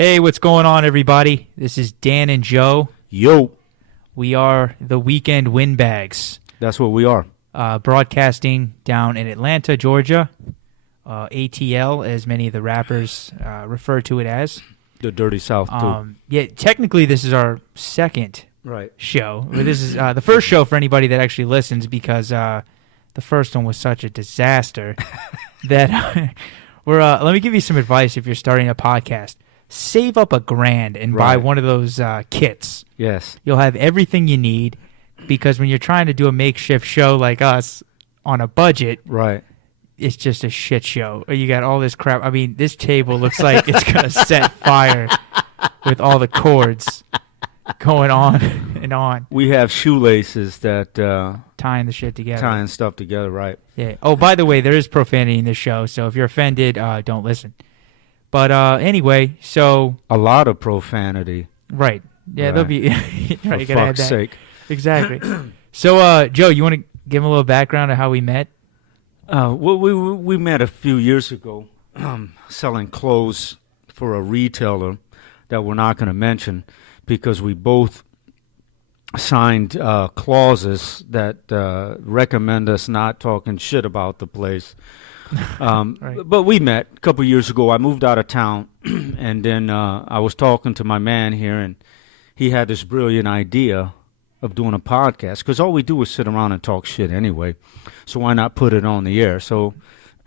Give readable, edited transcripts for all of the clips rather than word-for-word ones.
Hey, what's going on, everybody? This is Dan and Joe. Yo. We are the Weekend Windbags. That's what we are. Broadcasting down in Atlanta, Georgia. ATL, as many of the rappers refer to it as. The Dirty South, too. Yeah, technically, this is our second show. This is the first show for anybody that actually listens because the first one was such a disaster that let me give you some advice if you're starting a podcast. Save up $1,000 and buy one of those kits. Yes. You'll have everything you need because when you're trying to do a makeshift show like us on a budget, it's just a shit show. You got all this crap. I mean, this table looks like it's going to set fire with all the cords going on and on. We have shoelaces that... tying the shit together. Tying stuff together, right. Yeah. Oh, by the way, there is profanity in this show, so if you're offended, don't listen. But anyway, so... A lot of profanity. Right. Yeah, there'll be... For fuck's sake. Exactly. So, Joe, you want to give them a little background of how we met? Well, we met a few years ago selling clothes for a retailer that we're not going to mention because we both signed clauses that recommend us not talking shit about the place. But we met a couple years ago. I moved out of town, and then I was talking to my man here, and he had this brilliant idea of doing a podcast, because all we do is sit around and talk shit anyway, so why not put it on the air? So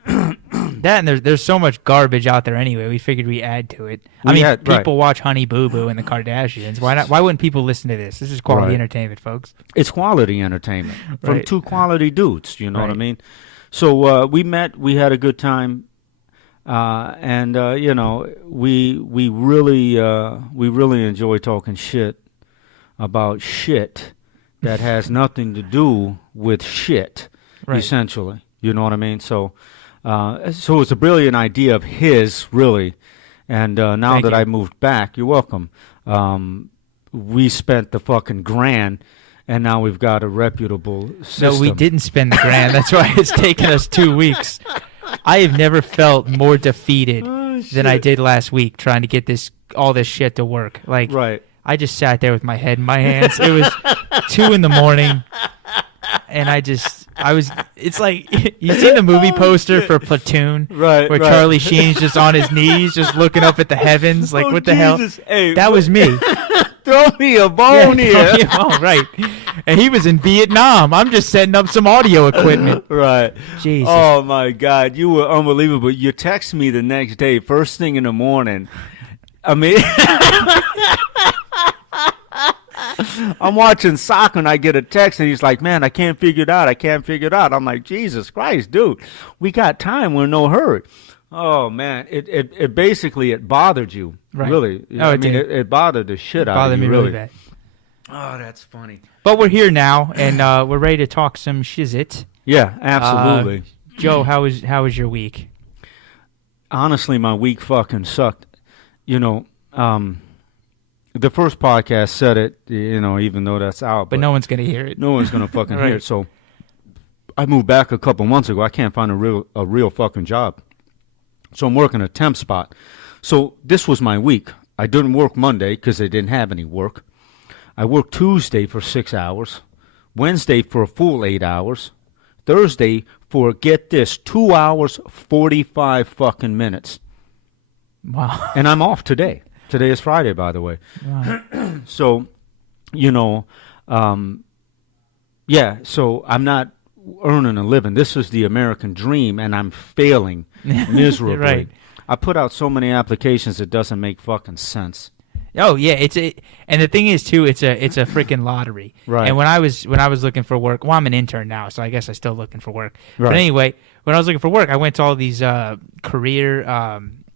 that and there's so much garbage out there anyway, we figured we'd add to it. People watch Honey Boo Boo and the Kardashians. Why wouldn't people listen to this? This is quality entertainment, folks. It's quality entertainment from two quality dudes, you know what I mean? So we met, we had a good time, and you know, we really enjoy talking shit about shit that has nothing to do with shit, essentially. You know what I mean? So it's a brilliant idea of his, really. And now that I moved back, you're welcome. We spent the fucking $1,000. And now we've got a reputable system. No, we didn't spend the $1,000. That's why it's taken us 2 weeks. I have never felt more defeated than I did last week trying to get all this shit to work. Like, I just sat there with my head in my hands. It was 2 a.m, and it's like, you see the movie poster for Platoon? Where Charlie Sheen's just on his knees, just looking up at the heavens, like, what the hell? Hey, that was me. Throw me a bone here. Right. And he was in Vietnam. I'm just setting up some audio equipment. Jesus. Oh, my God. You were unbelievable. You text me the next day, first thing in the morning. I mean, I'm watching soccer, and I get a text, and he's like, man, I can't figure it out. I'm like, Jesus Christ, dude. We got time. We're in no hurry. Oh, man. It basically, it bothered you. Really. It bothered the shit out of you. Bothered me really bad. Oh, that's funny. But we're here now, and we're ready to talk some shizit. Yeah, absolutely. Joe, how was your week? Honestly, my week fucking sucked. You know, the first podcast said it, you know, even though that's out. But no one's going to hear it. No one's going to fucking hear it. So I moved back a couple months ago. I can't find a real fucking job. So I'm working a temp spot. So this was my week. I didn't work Monday because they didn't have any work. I worked Tuesday for 6 hours, Wednesday for a full 8 hours, Thursday for, get this, 2 hours, 45 fucking minutes. Wow. And I'm off today. Today is Friday, by the way. Wow. So, you know, so I'm not earning a living. This is the American dream, and I'm failing miserably. I put out so many applications it doesn't make fucking sense. Oh yeah, and the thing is too, it's a freaking lottery. And when I was looking for work, well, I'm an intern now, so I guess I'm still looking for work. But anyway, when I was looking for work, I went to all these career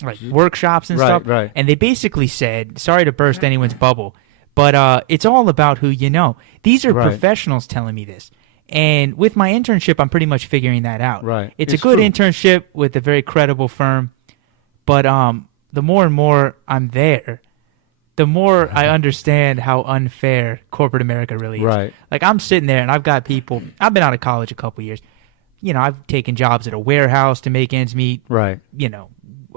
like workshops and stuff, and they basically said, sorry to burst anyone's bubble, but it's all about who you know. These are professionals telling me this. And with my internship, I'm pretty much figuring that out. It's a good internship with a very credible firm, but the more and more I'm there, the more I understand how unfair corporate America really is. Like, I'm sitting there, and I've got people. I've been out of college a couple years. You know, I've taken jobs at a warehouse to make ends meet. You know,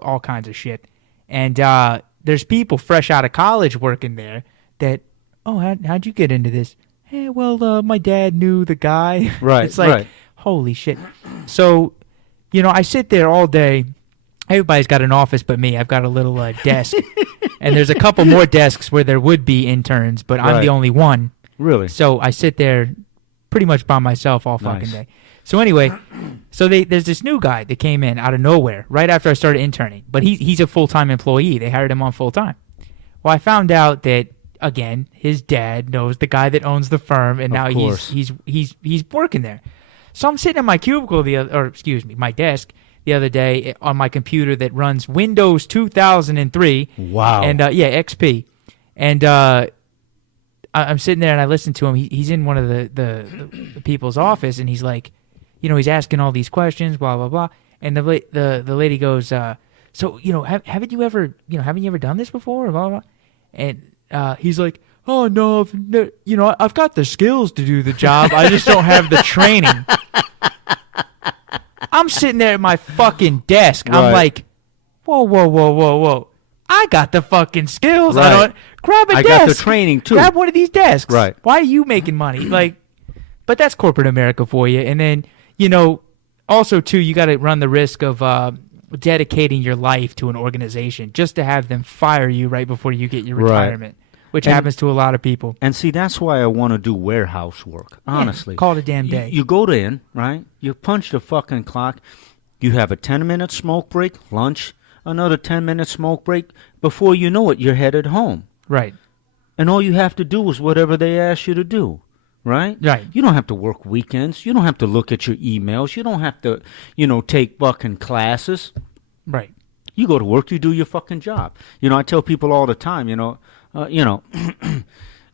all kinds of shit. And there's people fresh out of college working there that, how'd you get into this? Well, my dad knew the guy. Right. It's like, holy shit. So, I sit there all day. Everybody's got an office but me. I've got a little desk. And there's a couple more desks where there would be interns, but I'm the only one. Really? So I sit there pretty much by myself all fucking day. So anyway, there's this new guy that came in out of nowhere right after I started interning. But he's a full-time employee. They hired him on full-time. Well, I found out that, again, his dad knows the guy that owns the firm, and now he's working there. So I'm sitting at my cubicle my desk the other day on my computer that runs Windows 2003. Wow. And XP. And I'm sitting there and I listen to him. He's in one of the people's office, and he's like, he's asking all these questions, blah blah blah. And the lady goes, so haven't you ever done this before? Blah blah. And he's like, oh no, I've got the skills to do the job. I just don't have the training. I'm sitting there at my fucking desk. Right. I'm like, whoa. I got the fucking skills. Right. Grab a desk. I got the training too. Grab one of these desks. Right. Why are you making money? But that's corporate America for you. And then, also too, you got to run the risk of dedicating your life to an organization just to have them fire you right before you get your retirement. Which happens to a lot of people. And see, that's why I want to do warehouse work, honestly. Call it a damn day. You go in, right? You punch the fucking clock. You have a 10-minute smoke break, lunch, another 10-minute smoke break. Before you know it, you're headed home. Right. And all you have to do is whatever they ask you to do, right? Right. You don't have to work weekends. You don't have to look at your emails. You don't have to, take fucking classes. Right. You go to work, you do your fucking job. I tell people all the time,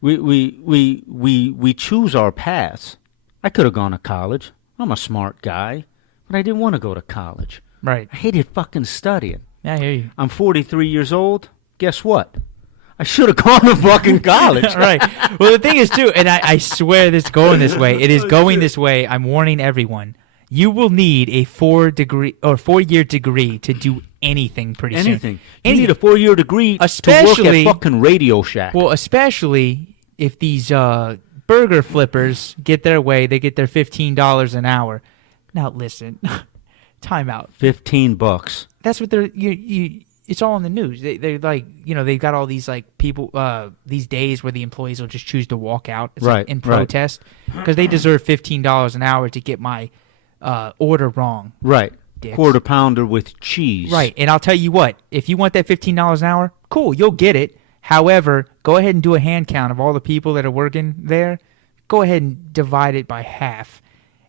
we choose our paths. I could have gone to college. I'm a smart guy, but I didn't want to go to college. Right. I hated fucking studying. Yeah, I hear you. I'm 43 years old. Guess what? I should have gone to fucking college. Right. Well, the thing is, too, and I swear this is going this way. It is going this way. I'm warning everyone. You will need a 4-year degree to do anything pretty soon. Anything. You need a 4-year degree to work at fucking Radio Shack. Well, especially if these burger flippers get their way, they get their $15 an hour. Now, listen. Time out. $15. That's what they're... It's all in the news. They're like, they've got all these like people, these days where the employees will just choose to walk out in protest because they deserve $15 an hour to get my order wrong. Right. Dicks. Quarter pounder with cheese. Right. And I'll tell you what, if you want that $15 an hour, cool, you'll get it. However, go ahead and do a hand count of all the people that are working there. Go ahead and divide it by half.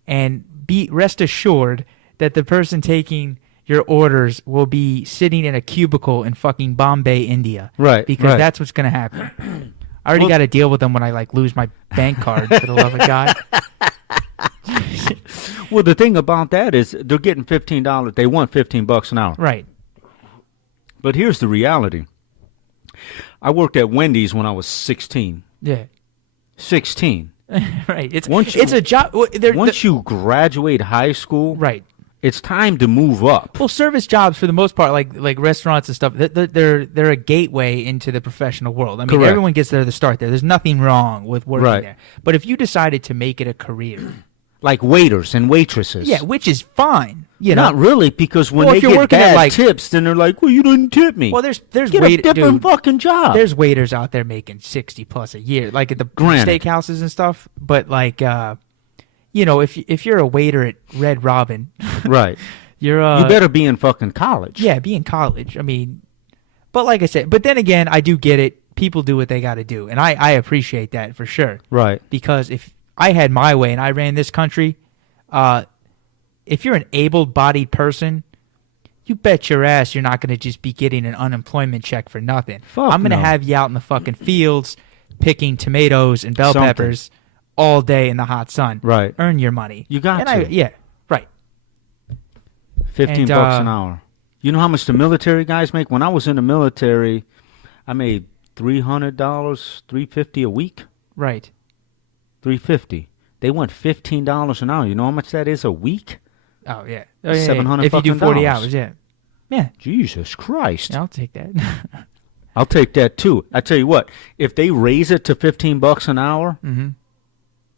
And rest assured that the person taking your orders will be sitting in a cubicle in fucking Bombay, India. Right. Because that's what's going to happen. I already got to deal with them when I lose my bank card, for the love of God. Well, the thing about that is they're getting $15. They want $15 an hour. Right. But here's the reality. I worked at Wendy's when I was 16. Yeah. 16. Right. It's a job. Once you graduate high school, right, it's time to move up. Well, service jobs for the most part, like restaurants and stuff, they're a gateway into the professional world. I mean, Correct. Everyone gets there to start there. There's nothing wrong with working right. there. But if you decided to make it a career, like waiters and waitresses, yeah, which is fine. Not really, because when they get bad tips, then they're like, "Well, you didn't tip me." Well, there's get a different fucking job. There's waiters out there making $60+ a year, like at the steakhouses and stuff. But if you're a waiter at Red Robin, right, you better be in fucking college. Yeah, be in college. I mean, but like I said, but then again, I do get it. People do what they got to do, and I appreciate that for sure. Right, because if I had my way and I ran this country, if you're an able-bodied person, you bet your ass you're not going to just be getting an unemployment check for nothing. I'm going to have you out in the fucking fields picking tomatoes and bell peppers all day in the hot sun. Right. Earn your money. You got to. Yeah, right. $15 an hour. You know how much the military guys make? When I was in the military, I made $300, $350 a week. Right. $350. They want $15 an hour. You know how much that is a week? Oh, yeah. $700 if you do 40 hours, yeah. Yeah. Jesus Christ. Yeah, I'll take that. I'll take that too. I tell you what, if they raise it to $15 an hour,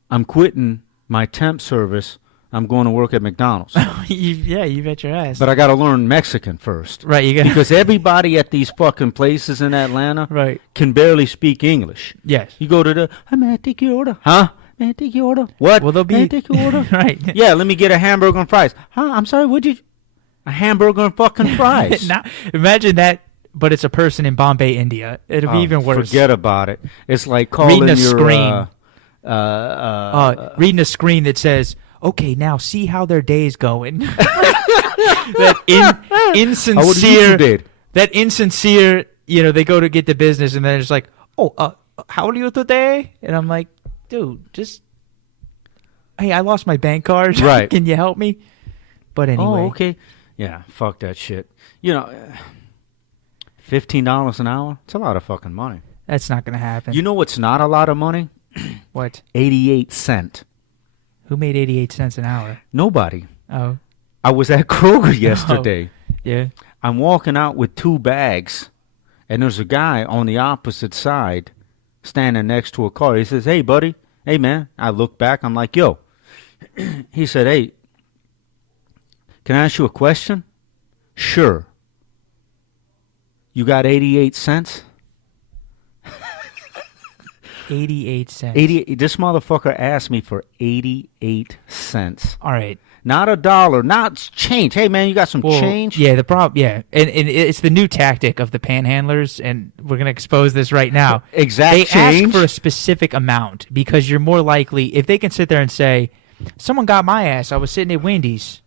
I'm quitting my temp service. I'm going to work at McDonald's. You bet your ass. But I got to learn Mexican first. Right, because everybody at these fucking places in Atlanta can barely speak English. Yes. You go to the, may I take your order? Huh? May I take your order? What? Well, they'll be... May I take your order? Right. Yeah, let me get a hamburger and fries. Huh? I'm sorry, what'd you... A hamburger and fucking fries. Now, imagine that, but it's a person in Bombay, India. It'll be even worse. Forget about it. It's like calling reading a your... screen. Reading a screen that says... Okay, now see how their day's going. That insincere, that insincere, they go to get the business and then it's like, how are you today? And I'm like, dude, hey, I lost my bank card. Right. Can you help me? But anyway. Oh, okay. Yeah, fuck that shit. $15 an hour? It's a lot of fucking money. That's not going to happen. You know what's not a lot of money? What? 88 cents. Who made 88 cents an hour? Nobody. Oh. I was at Kroger yesterday. Yeah. I'm walking out with 2 bags, and there's a guy on the opposite side standing next to a car. He says, hey, buddy. Hey, man. I look back. I'm like, yo. He said, hey, can I ask you a question? Sure. You got 88 cents? 88 cents. This motherfucker asked me for 88 cents. All right. Not a dollar, not change. Hey, man, you got some change? Yeah, the problem, yeah. And it's the new tactic of the panhandlers, and we're going to expose this right now. They ask for a specific amount because you're more likely, if they can sit there and say, someone got my ass, I was sitting at Wendy's.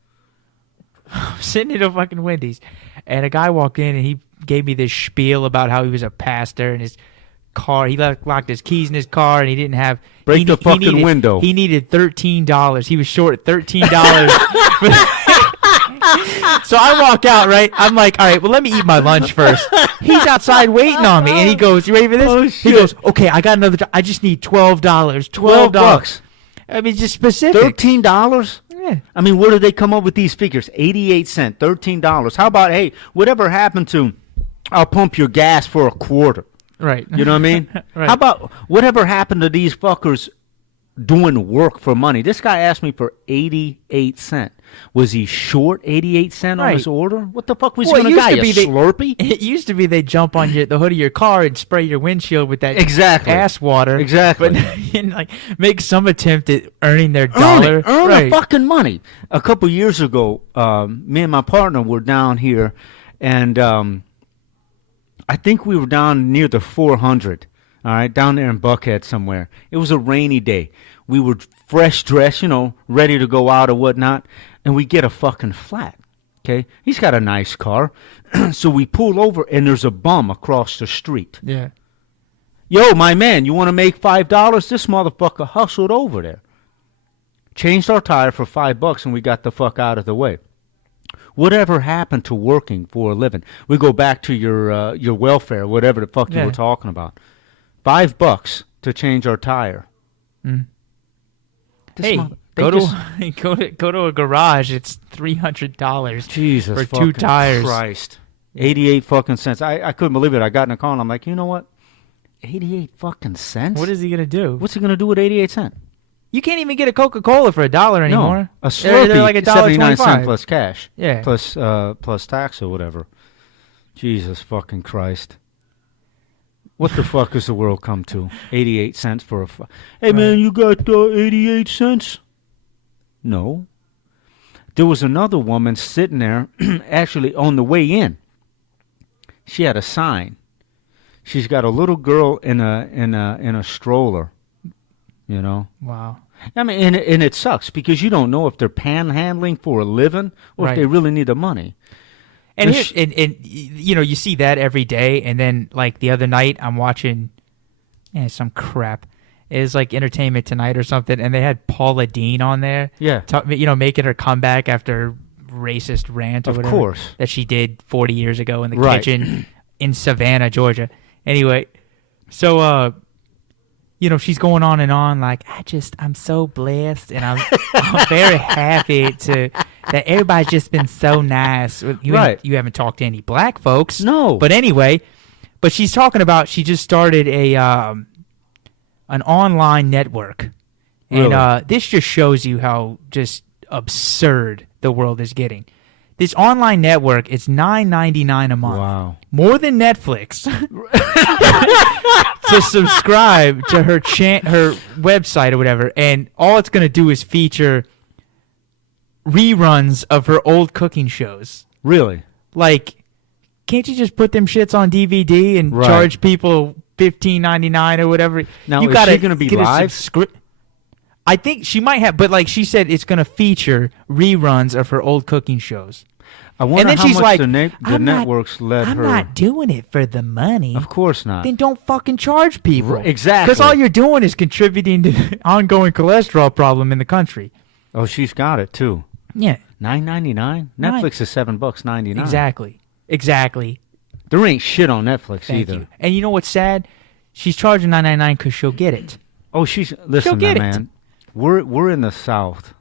Sitting at a fucking Wendy's. And a guy walked in, and he gave me this spiel about how he was a pastor, and his car, he locked his keys in his car, and he didn't have window. He needed $13. He was short $13. So I walk out, right? I'm like, all right, well, let me eat my lunch first. He's outside waiting on me, and he goes, you ready for this? Oh, he goes, okay, I got another I just need $12. $12. I mean, just specific. $13? Yeah. I mean, where did they come up with these figures? 88 cents, $13. How about, hey, whatever happened to, I'll pump your gas for a quarter. Right. You know what I mean? Right. How about whatever happened to these fuckers doing work for money? This guy asked me for 88 cents. Was he short 88 cents on his order? What the fuck was he going to buy? A Slurpee? It used to be they jump on the hood of your car and spray your windshield with that ass water. Exactly. But and like make some attempt at earning their dollar. Earn the fucking money. A couple years ago, me and my partner were down here, and I think we were down near the 400, all right, down there in Buckhead somewhere. It was a rainy day. We were fresh dressed, ready to go out or whatnot, and we get a fucking flat, okay? He's got a nice car. So we pull over, and there's a bum across the street. Yeah. Yo, my man, you want to make $5? This motherfucker hustled over there. Changed our tire for $5, and we got the fuck out of the way. Whatever happened to working for a living? We go back to your welfare, whatever the fuck you were talking about. $5 to change our tire. Mm. Hey, go to a garage. It's $300. Jesus for 2 tires. Christ, 88 fucking cents. I couldn't believe it. I got in a car and I'm like, you know what? 88 fucking cents. What is he gonna do? What's he gonna do with 88 cents? You can't even get a Coca-Cola for $1 anymore. No, a Slurpee, they're like $0.79 plus cash. Yeah. Plus tax or whatever. Jesus fucking Christ. What the fuck has the world come to? 88 cents for a... Hey, man, you got 88 cents? No. There was another woman sitting there, actually on the way in. She had a sign. She's got a little girl in a stroller. Wow. I mean, and it sucks because you don't know if they're panhandling for a living or if they really need the money. And you see that every day. And then like the other night, I'm watching some crap. It was like Entertainment Tonight or something, and they had Paula Deen on there. Yeah. Making her comeback after racist rant or whatever. Of course. That she did 40 years ago in the kitchen in Savannah, Georgia. Anyway, so she's going on and on like, I'm so blessed, and I'm very happy that everybody's just been so nice. You haven't talked to any black folks. No. But anyway, But she's talking about she just started an online network. Really? And this just shows you how just absurd the world is getting. This online network, it's $9.99 a month. Wow. More than Netflix. To subscribe to her website or whatever, and all it's going to do is feature reruns of her old cooking shows. Really? Like, can't you just put them shits on DVD and charge people $15.99 or whatever? Now, you is she going to be live? I think she might have, but like she said, it's going to feature reruns of her old cooking shows. I wonder and then how she's much like, the networks let her. I'm not doing it for the money. Of course not. Then don't fucking charge people. Exactly. Because all you're doing is contributing to the ongoing cholesterol problem in the country. Oh, she's got it too. Yeah. $9.99. Netflix is $7.99. Exactly. There ain't shit on Netflix Thank either. You. And you know what's sad? She's charging $9.99 because she'll get it. Oh, listen, man. We're in the South.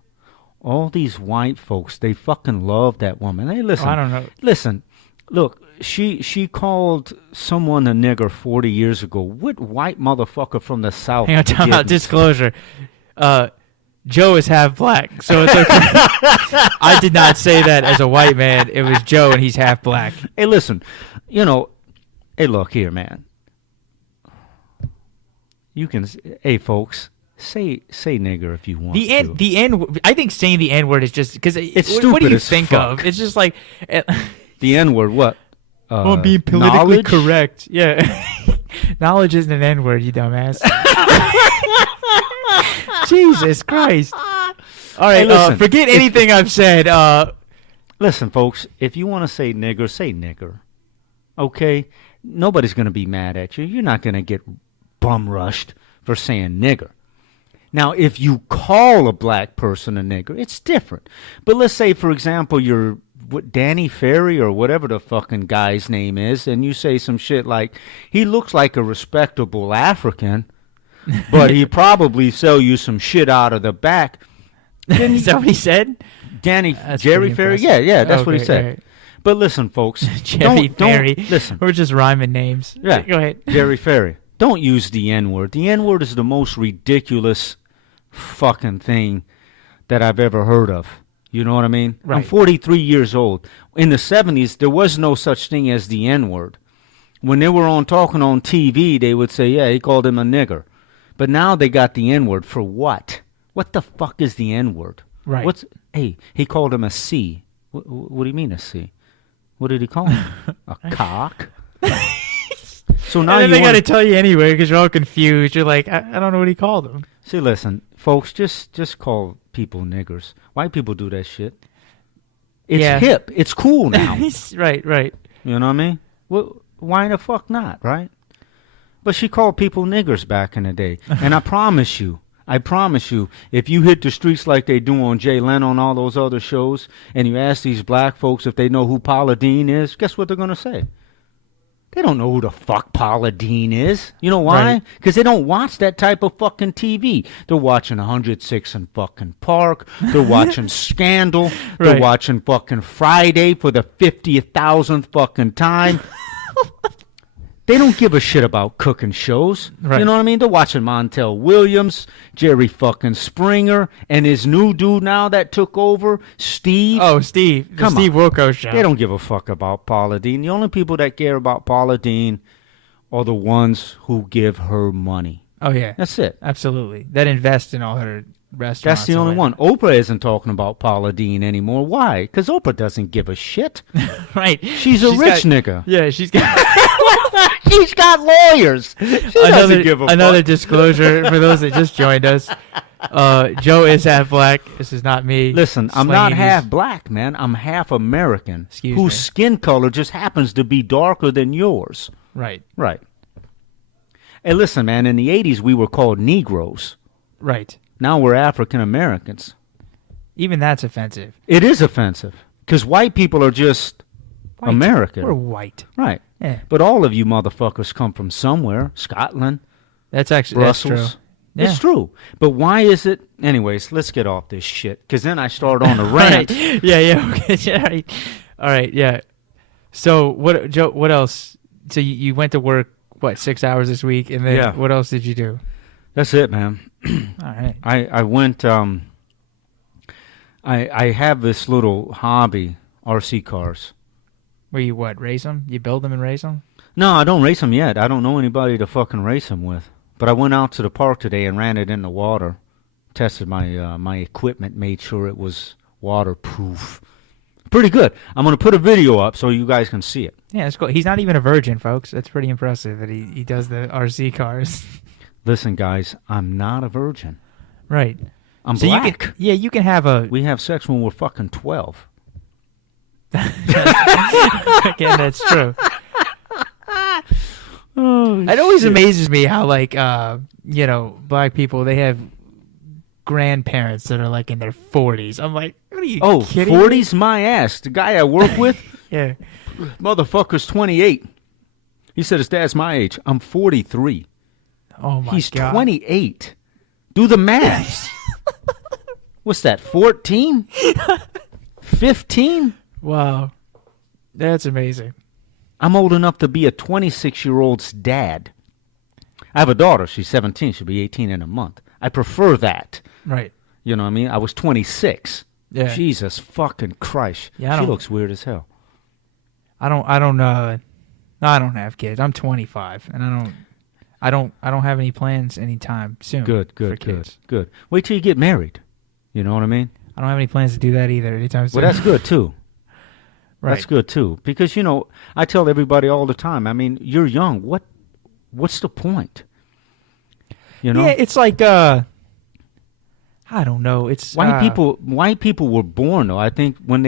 All these white folks, they fucking love that woman. Hey, listen. I don't know. Listen, look, she called someone a nigger 40 years ago. What white motherfucker from the South? Hang on, time out. Disclosure. Joe is half black, so it's okay. I did not say that as a white man. It was Joe, and he's half black. Hey, listen. Hey, look here, man. You can, hey, folks. Say nigger if you want to. The N. I think saying the N word is just because it's stupid. What do you as think fuck. of? It's just like the N word. What? Being politically knowledge? correct. Yeah, knowledge isn't an N word, you dumbass. Jesus Christ! All right, hey, forget anything I've said. Listen, folks. If you want to say nigger, say nigger. Okay, nobody's gonna be mad at you. You're not gonna get bum rushed for saying nigger. Now, if you call a black person a nigger, it's different. But let's say, for example, you're Danny Ferry or whatever the fucking guy's name is, and you say some shit like, he looks like a respectable African, but he probably sell you some shit out of the back. Is that what he said? Jerry Ferry? Yeah, that's what he said. Right. But listen, folks. Jerry Ferry. Listen. We're just rhyming names. Yeah. Go ahead. Jerry Ferry. Don't use the N-word. The N-word is the most ridiculous fucking thing that I've ever heard of. You know what I mean? Right. I'm 43 years old. In the 70s, there was no such thing as the N-word. When they were talking on TV, they would say, yeah, he called him a nigger. But now they got the N-word for what? What the fuck is the N-word? Right. Hey, he called him a C. What do you mean a C? What did he call him? A cock? So now they got to tell you anyway because you're all confused. You're like, I don't know what he called him. See, listen, folks, just call people niggers. White people do that shit. It's hip. It's cool now. Right. You know what I mean? Well, why the fuck not, right? But she called people niggers back in the day. And I promise you, if you hit the streets like they do on Jay Leno and all those other shows, and you ask these black folks if they know who Paula Deen is, guess what they're going to say? They don't know who the fuck Paula Deen is. You know why? Because they don't watch that type of fucking TV. They're watching 106 and fucking Park. They're watching Scandal. They're watching fucking Friday for the 50,000th fucking time. They don't give a shit about cooking shows. Right. You know what I mean? They're watching Montel Williams, Jerry fucking Springer, and his new dude now that took over, Steve. Oh, Steve. The Steve Wilkos show. They don't give a fuck about Paula Deen. The only people that care about Paula Deen are the ones who give her money. Oh, yeah. That's it. Absolutely. That invest in all her restaurants. That's the only one. Oprah isn't talking about Paula Deen anymore. Why? Because Oprah doesn't give a shit. Right. She's a rich nigga. Yeah, she's got... She's got lawyers. Another disclosure for those that just joined us. Joe is half black. This is not me. Listen, I'm not half black, man. I'm half American. Whose skin color just happens to be darker than yours. Right. Hey, listen, man. In the 80s, we were called Negroes. Right. Now we're African Americans. Even that's offensive. It is offensive because white people are just American. We're white. Right. Yeah. But all of you motherfuckers come from somewhere. Scotland. That's actually Brussels. That's true. Yeah. It's true. But why is it? Anyways, let's get off this shit because then I start on a rant. Yeah. Okay. All right. Yeah. So what, Joe? What else you went to work, what, 6 hours this week? And then what else did you do? That's it, man. All right. I went, I have this little hobby, RC cars. Where you race them? You build them and race them? No, I don't race them yet. I don't know anybody to fucking race them with. But I went out to the park today and ran it in the water. Tested my my equipment, made sure it was waterproof. Pretty good. I'm going to put a video up so you guys can see it. Yeah, that's cool. He's not even a virgin, folks. That's pretty impressive that he does the RC cars. Listen, guys, I'm not a virgin. Right. I'm black. You can have a... We have sex when we're fucking 12. Again, that's true. It always amazes me how, like, black people, they have grandparents that are, like, in their 40s. I'm like, what are you kidding 40's me? my ass. The guy I work with, yeah, motherfucker's 28. He said his dad's my age. I'm 43. Oh, my God. He's 28. Do the math. What's that, 14? 15? Wow. That's amazing. I'm old enough to be a 26-year-old's dad. I have a daughter. She's 17. She'll be 18 in a month. I prefer that. Right. You know what I mean? I was 26. Yeah. Jesus fucking Christ. Yeah, she looks weird as hell. I don't have kids. I'm 25 and I don't have any plans anytime soon. Good. Wait till you get married. You know what I mean? I don't have any plans to do that either anytime soon. Well, that's good too. Right. That's good too. Because, I tell everybody all the time, I mean, you're young. What's the point? Yeah, it's like I don't know. It's white people were born though. I think when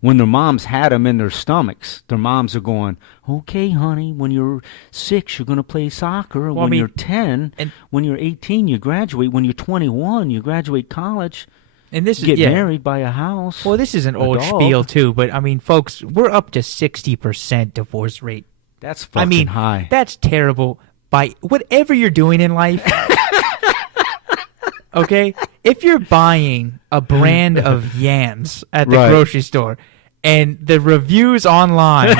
when their moms had them in their stomachs, their moms are going, "Okay, honey, when you're 6, you're going to play soccer. When you're 10, when you're 18, you graduate. When you're 21, you graduate college." And this get married, buy a house. Well, this is an old spiel too, but I mean, folks, we're up to 60% divorce rate. That's fucking high. That's terrible. By whatever you're doing in life, okay, if you're buying a brand of yams at the grocery store, and the reviews online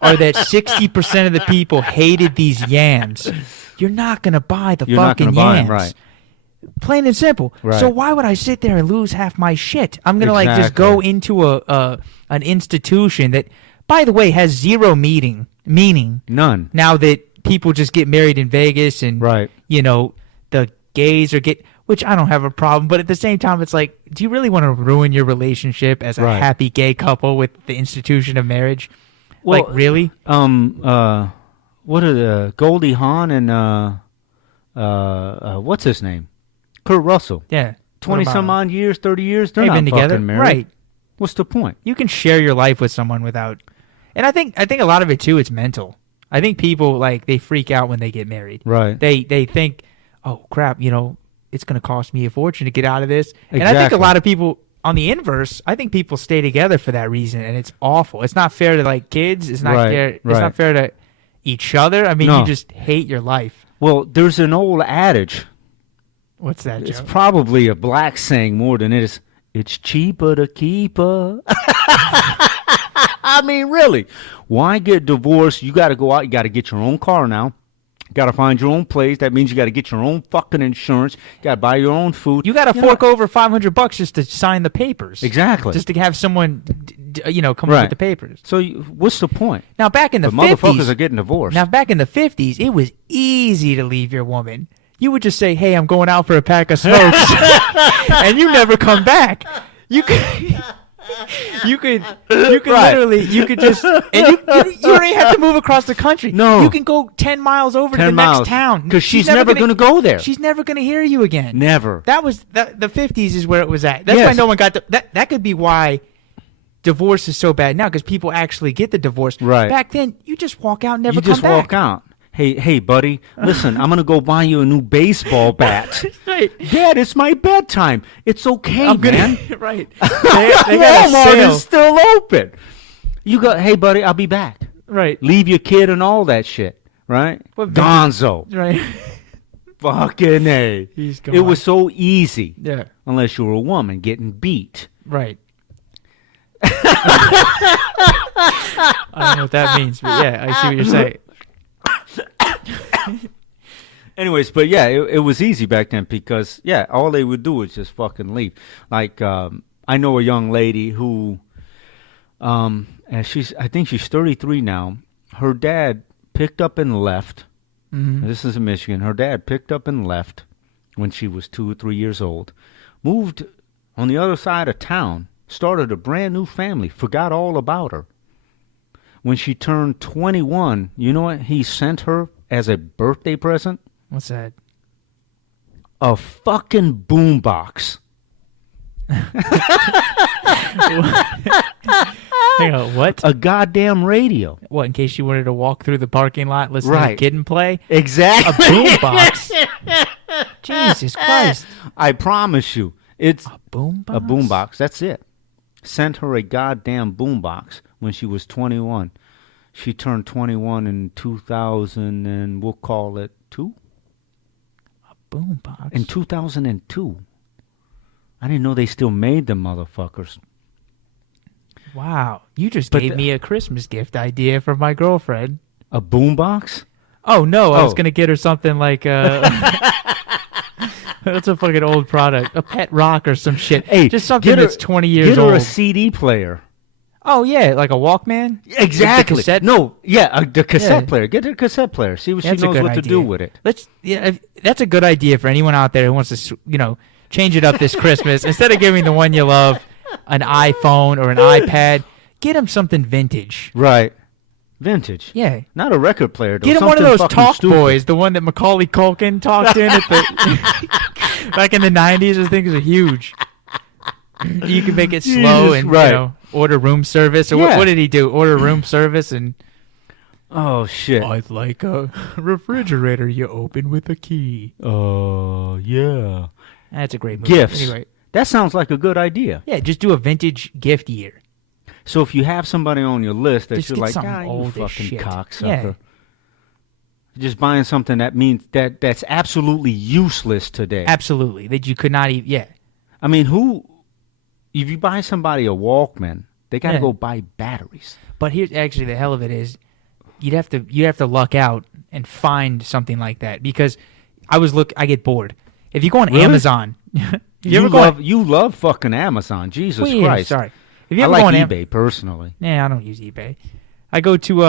are that 60% of the people hated these yams, you're not gonna buy the fucking yams. Right. Plain and simple. Right. So why would I sit there and lose half my shit? I'm going to just go into an institution that, by the way, has zero meaning. None. Now that people just get married in Vegas and, the gays which I don't have a problem. But at the same time, it's like, do you really want to ruin your relationship as a happy gay couple with the institution of marriage? Well, like, really? What are the Goldie Hawn and what's his name? Kurt Russell. Yeah. 20-some odd years, 30 years, they've not been together. Married. Right. What's the point? You can share your life with someone without... And I think a lot of it, too, it's mental. I think people, they freak out when they get married. Right. They think, oh, crap, it's going to cost me a fortune to get out of this. Exactly. And I think a lot of people, on the inverse, I think people stay together for that reason, and it's awful. It's not fair to, kids. It's not fair. It's not fair to each other. I mean, you just hate your life. Well, there's an old adage. What's that, Joe? It's probably a black saying more than it is. It's cheaper to keep her. I mean, really. Why get divorced? You got to go out. You got to get your own car now. You got to find your own place. That means you got to get your own fucking insurance. You got to buy your own food. You got to fork over $500 just to sign the papers. Exactly. Just to have someone, come up with the papers. So what's the point? Now, back in the 50s. Motherfuckers are getting divorced. Now, back in the 50s, it was easy to leave your woman. You would just say, "Hey, I'm going out for a pack of smokes," and you never come back. You could literally, you could just, and you don't even have to move across the country. No, you can go 10 miles over to the next town because she's never going to go there. She's never going to hear you again. Never. That was the 50s is where it was at. That's why no one got that could be why divorce is so bad now, because people actually get the divorce. Right. Back then, you just walk out and never come back. You just walk out. Hey, buddy, listen, I'm going to go buy you a new baseball bat. Right. Dad, it's my bedtime. It's okay, man. Right. Walmart is still open. You go, hey, buddy, I'll be back. Right. Leave your kid and all that shit, right? Gonzo. Right. Fucking A. He's gone. It was so easy. Yeah. Unless you were a woman getting beat. Right. I don't know what that means, but yeah, I see what you're saying. Anyways, but yeah, it was easy back then because, yeah, all they would do is just fucking leave. Like, I know a young lady who, and I think she's 33 now. Her dad picked up and left. Mm-hmm. This is in Michigan. Her dad picked up and left when she was 2 or 3 years old. Moved on the other side of town. Started a brand new family. Forgot all about her. When she turned 21, you know what he sent her as a birthday present? What's that? A fucking boombox. Hang on, what? A goddamn radio. What, in case you wanted to walk through the parking lot, listen to a kid and play? Exactly. A boombox. Jesus Christ. I promise you. It's a boombox? A boombox. That's it. Sent her a goddamn boombox when she was 21. She turned 21 in 2000 and we'll call it 2? Boombox. In 2002. I didn't know they still made them motherfuckers. Wow. You just gave me a Christmas gift idea for my girlfriend. A boombox? Oh, no. I was going to get her something like that's a fucking old product. A pet rock or some shit. Hey, just something that's 20 years old. Get her a CD player. Oh, yeah. Like a Walkman? Exactly. The cassette? No. Yeah, the cassette player. Get her a cassette player. See what she knows what to do with it. That's a good idea for anyone out there who wants to, change it up this Christmas. Instead of giving the one you love an iPhone or an iPad, get him something vintage. Right. Vintage. Yeah. Not a record player, though. Get him one of those Talk Boys, the one that Macaulay Culkin talked in at the back in the 90s. Those things are huge. You can make it slow and order room service. Or what did he do? Order room service and... Oh, shit. I'd like a refrigerator you open with a key. Oh, yeah. That's a great movie. Gifts. Anyway. That sounds like a good idea. Yeah, just do a vintage gift year. So if you have somebody on your list that just you're like, you fucking cocksucker. Just buying something that's absolutely useless today. Absolutely. That you could not even, I mean, if you buy somebody a Walkman, they got to go buy batteries. But here's actually the hell of it is, you have to luck out and find something like that because I get bored. If you go on Amazon, you love fucking Amazon, Jesus Christ. Sorry. If you I like eBay personally. Yeah, I don't use eBay. I go to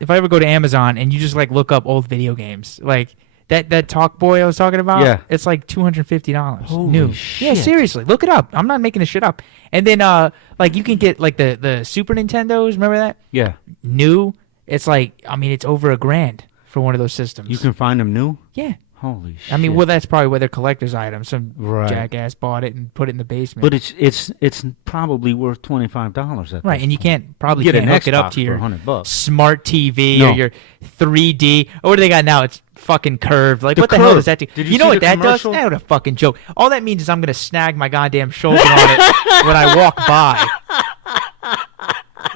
if I ever go to Amazon and you just like look up old video games, like that Talk Boy I was talking about. Yeah, it's like $250 Holy shit. Yeah, seriously, look it up. I'm not making this shit up. And then like you can get like the Super Nintendos. Remember that? Yeah. New. It's like it's over $1,000 for one of those systems. You can find them new. Yeah. Holy shit. I mean, well, that's probably where they're collector's items. Some jackass bought it and put it in the basement. But it's probably worth $25. Right, and you can't hook it up to your $100. smart TV or your 3D. Or what do they got now? It's fucking curved. Like, what the hell does that do? You know what that does? That's what a fucking joke. All that means is I'm going to snag my goddamn shoulder on it when I walk by.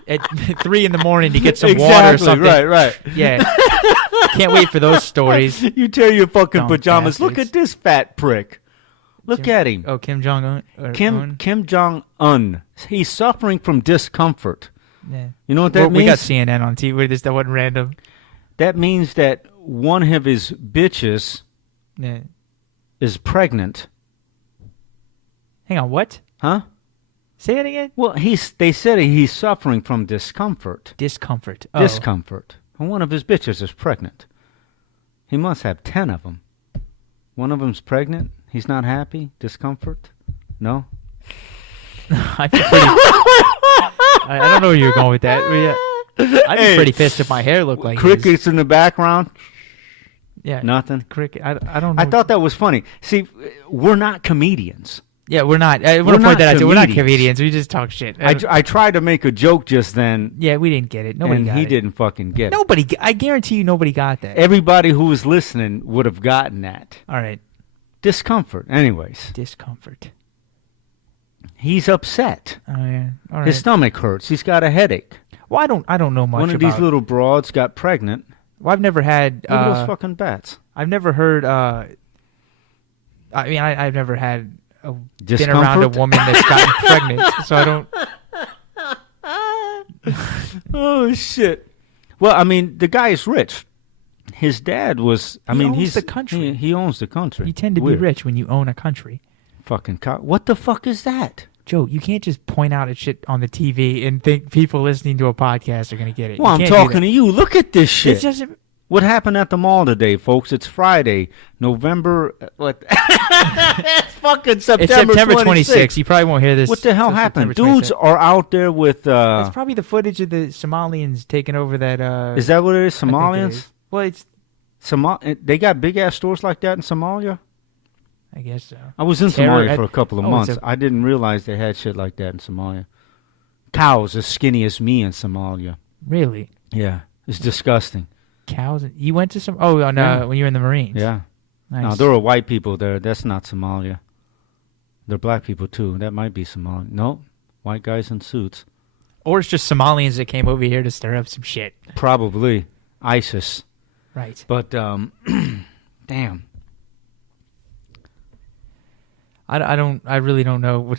At 3 in the morning to get some water or something. Right. Yeah. Can't wait for those stories. You tear your fucking pajamas. Look at this fat prick. Look at him. Oh, Kim Jong-un? Kim Jong-un. He's suffering from discomfort. Yeah. You know what that means? We got CNN on TV. That wasn't random. That means that one of his bitches is pregnant. Hang on, what? Huh? Say it again? Well, they said he's suffering from discomfort. Discomfort. Oh. Discomfort. And one of his bitches is pregnant. He must have 10 of them. One of them's pregnant. He's not happy. Discomfort. No? I don't know where you're going with that. I'd be pretty pissed if my hair looked like crickets in the background. Yeah. Nothing. Cricket. I don't know. I thought that was funny. See, we're not comedians. Yeah, we're not. I want to point that out too. We're not comedians. We just talk shit. I tried to make a joke just then. Yeah, we didn't get it. Nobody got it. And he didn't fucking get it. I guarantee you nobody got that. Everybody who was listening would have gotten that. All right. Discomfort. Anyways. Discomfort. He's upset. Oh, yeah. All right. His stomach hurts. He's got a headache. Well, I don't know much about... One of these little broads got pregnant. Well, I've never had... Look at those fucking bats. I've never heard... I've never had... been around a woman that's gotten pregnant, so I don't. Oh shit. Well, I mean, the guy is rich. His dad was. He's the country. He owns the country. You tend to be rich when you own a country. Fucking cock. What the fuck is that? Joe, you can't just point out at shit on the TV and think people listening to a podcast are going to get it. Well, I'm talking to you. Look at this shit. It doesn't... What happened at the mall today, folks? It's Friday, November. What? It's fucking September 26th. You probably won't hear this. What the hell happened? Dudes are out there with. It's probably the footage of the Somalians taking over that. Is that what it is? Somalians? Well, it's. They got big ass stores like that in Somalia? I guess so. I was in Somalia for a couple of months. I didn't realize they had shit like that in Somalia. Cows as skinny as me in Somalia. Really? Yeah. It's disgusting. Cows? You went to some... Oh, no, when you were in the Marines. Yeah. Nice. No, there were white people there. That's not Somalia. They're black people, too. That might be Somalia. No, white guys in suits. Or it's just Somalians that came over here to stir up some shit. Probably. ISIS. Right. But, damn. I really don't know. We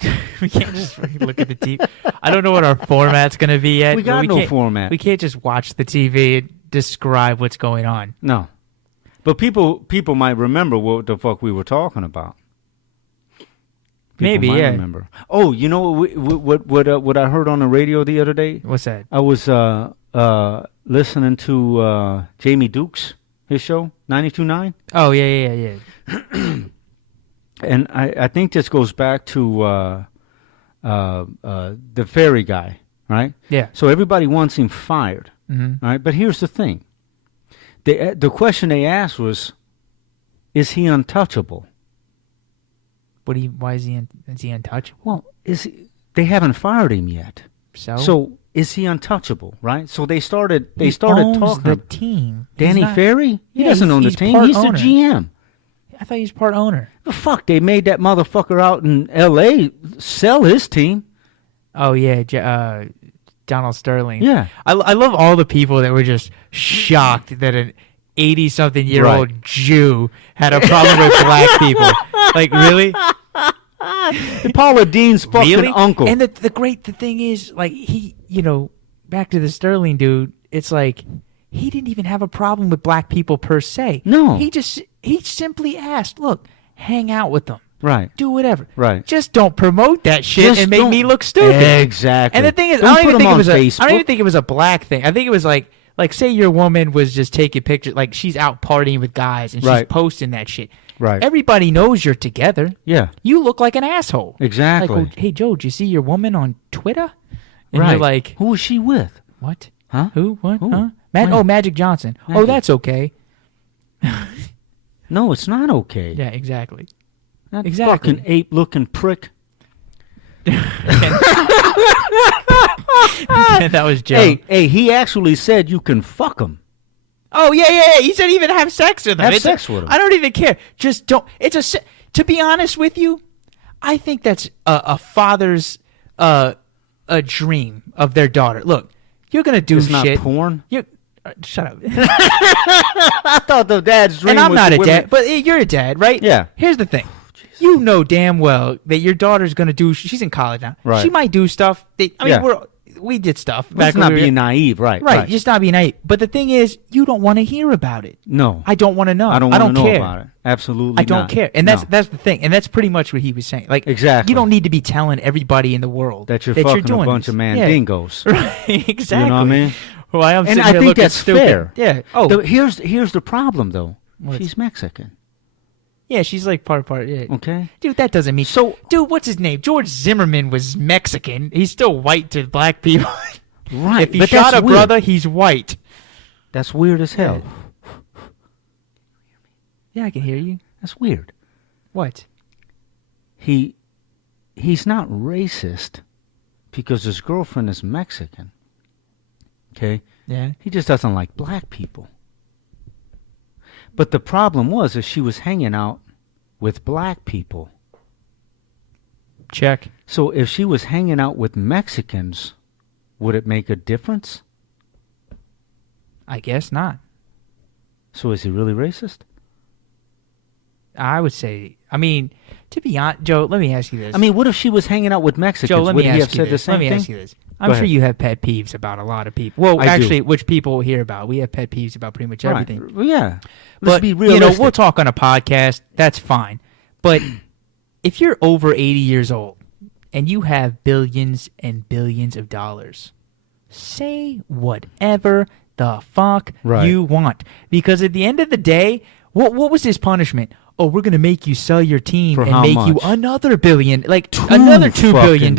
can't just look at the TV. I don't know what our format's going to be yet. We got no format. We can't just watch the TV and describe what's going on. No. But people might remember what the fuck we were talking about. Maybe, yeah. Remember. Oh, you know what I heard on the radio the other day? What's that? I was listening to Jamie Dukes, his show, 92.9. Oh, yeah. And I think this goes back to the ferry guy, right? Yeah. So everybody wants him fired, right? But here's the thing. The question they asked was, is he untouchable? Why is he untouchable? Well, they haven't fired him yet. So is he untouchable, right? So they started owns talking the team. Danny Ferry? He doesn't own the team. He's the GM. I thought he was part owner. Well, fuck, they made that motherfucker out in L.A. sell his team. Oh, yeah, Donald Sterling. Yeah. I love all the people that were just shocked that an 80-something-year-old Jew had a problem with black people. Like, really? Paula Dean's fucking uncle. And the thing is, like, he, back to the Sterling dude, it's like, he didn't even have a problem with black people per se. No. He simply asked, look, hang out with them. Right. Do whatever. Right. Just don't promote that shit and make me look stupid. Exactly. And the thing is, I don't even think it was a black thing. I think it was like say your woman was just taking pictures, like she's out partying with guys and she's posting that shit. Right. Everybody knows you're together. Yeah. You look like an asshole. Exactly. Like, hey, Joe, did you see your woman on Twitter? And right. You're like, who is she with? What? Huh? Who? What? Who? Huh? Magic Johnson. Magic. Oh, that's okay. No, it's not okay. Yeah, exactly. That exactly. Fucking ape-looking prick. That was Joe. Hey, he actually said you can fuck him. Oh, yeah. He said even have sex with him. Have sex with him. I don't even care. Just don't. To be honest with you, I think that's a father's a dream of their daughter. Look, you're going to do it's shit. It's not porn? Shut up. I thought the dad's dream was... And I'm not a dad, but you're a dad, right? Yeah. Here's the thing. You know damn well that your daughter's going to do... She's in college now. Right. She might do stuff. We did stuff. Let's not be naive, right? Right, just not be naive. But the thing is, you don't want to hear about it. No. I don't want to know. I don't want to know about it. Absolutely I don't care. And that's the thing. And that's pretty much what he was saying. Like, exactly. You don't need to be telling everybody in the world that you're fucking doing a bunch of mandingos. Yeah. Right, exactly. You know what I mean? Well, and I think that's stupid. fair. Yeah. Here's the problem, though. She's Mexican. Yeah, she's like part. Yeah. Okay. Dude, that doesn't mean... So, dude, what's his name? George Zimmerman was Mexican. He's still white to black people. Right. If he shot a brother, he's white. That's weird as hell. Yeah, I can hear you. That's weird. What? He's not racist because his girlfriend is Mexican. Okay? Yeah. He just doesn't like black people. But the problem was that she was hanging out with black people. Check. So if she was hanging out with Mexicans, would it make a difference? I guess not. So is he really racist? I would say, I mean, to be honest, Joe, let me ask you this. I mean, what if she was hanging out with Mexicans? Joe, would he have said the same thing? Let me ask you this. I'm sure you have pet peeves about a lot of people. Well, actually, which people hear about. We have pet peeves about pretty much everything. Right. Yeah. Let's be realistic. We'll talk on a podcast. That's fine. But if you're over 80 years old and you have billions and billions of dollars, say whatever the fuck you want. Because at the end of the day, what was his punishment? Oh, we're going to make you sell your team and make you another billion, like another $2 billion.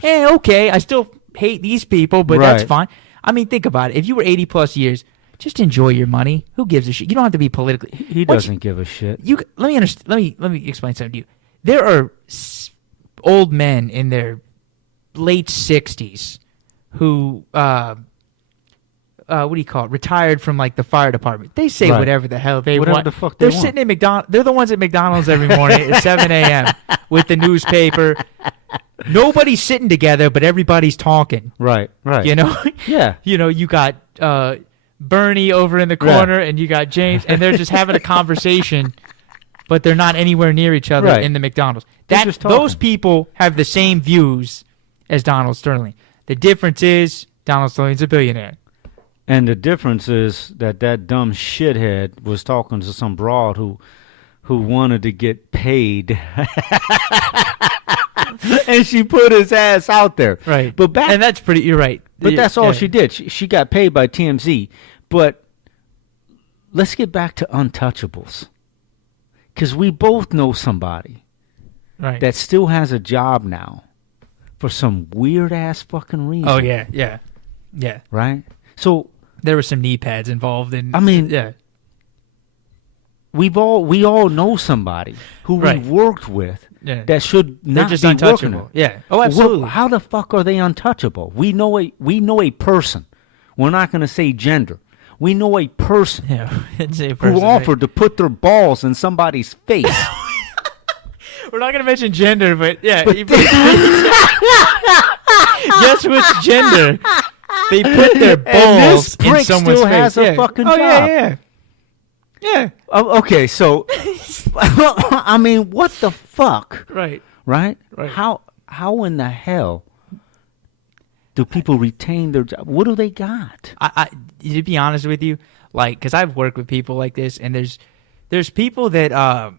Hey, okay, I still hate these people, but that's fine. I mean, think about it. If you were 80 plus years, just enjoy your money. Who gives a shit? You don't have to be politically. He doesn't give a shit. Let me understand. Let me explain something to you. There are old men in their late 60s who what do you call it? Retired from like the fire department. They say whatever the hell they want. The fuck they're sitting at McDonald's. They're the ones at McDonald's every morning at 7 a.m. with the newspaper. Nobody's sitting together, but everybody's talking. Right. You know? Yeah. You know, you got Bernie over in the corner, and you got James, and they're just having a conversation, but they're not anywhere near each other in the McDonald's. Those people have the same views as Donald Sterling. The difference is Donald Sterling's a billionaire. And the difference is that dumb shithead was talking to some broad who wanted to get paid. And she put his ass out there. Right. And that's pretty, you're right. But that's all she did. She got paid by TMZ. But let's get back to untouchables. Because we both know somebody that still has a job now for some weird-ass fucking reason. Oh, yeah. Right? So there were some knee pads involved in. I mean, we all know somebody who we worked with that should not just be untouchable. working. Yeah. Oh, absolutely. Well, how the fuck are they untouchable? We know a person. We're not going to say gender. We know a person, who offered to put their balls in somebody's face. We're not going to mention gender, but yeah. Guess which gender? They put their balls in someone's still face. Has a fucking job. Yeah. Okay, so I mean, what the fuck? Right. How in the hell do people retain their job? What do they got? I to be honest with you, like, because I've worked with people like this, and there's people that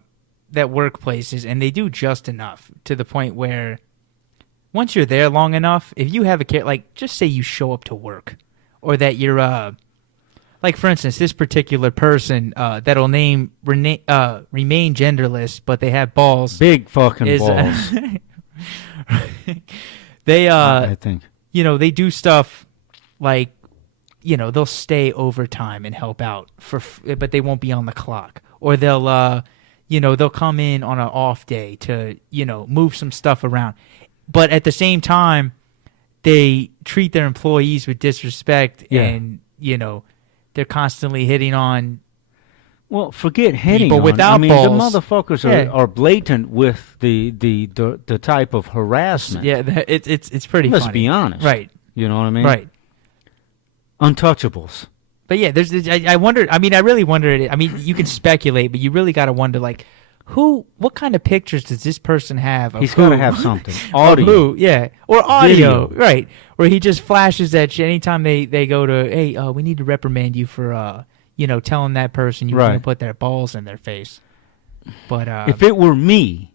work places, and they do just enough to the point where once you're there long enough, if you have a like, just say you show up to work, or that you're like, for instance, this particular person that'll remain genderless, but they have balls, big fucking balls. They I think they do stuff like they'll stay overtime and help out but they won't be on the clock, or they'll they'll come in on an off day to move some stuff around. But at the same time, they treat their employees with disrespect, and they're constantly hitting on. Well, forget hitting people on. Without I mean, balls. The motherfuckers are blatant with the type of harassment. Yeah, it's pretty. Let's funny. be honest, right? You know what I mean? Right. Untouchables. But yeah, I wondered. I mean, I really wondered. I mean, you can speculate, but you really got to wonder, like, what kind of pictures does this person have? He's got to have something. Audio. Or audio. Video. Right. Where he just flashes that shit anytime they go to, hey, we need to reprimand you for, telling that person you're going to put their balls in their face. But if it were me,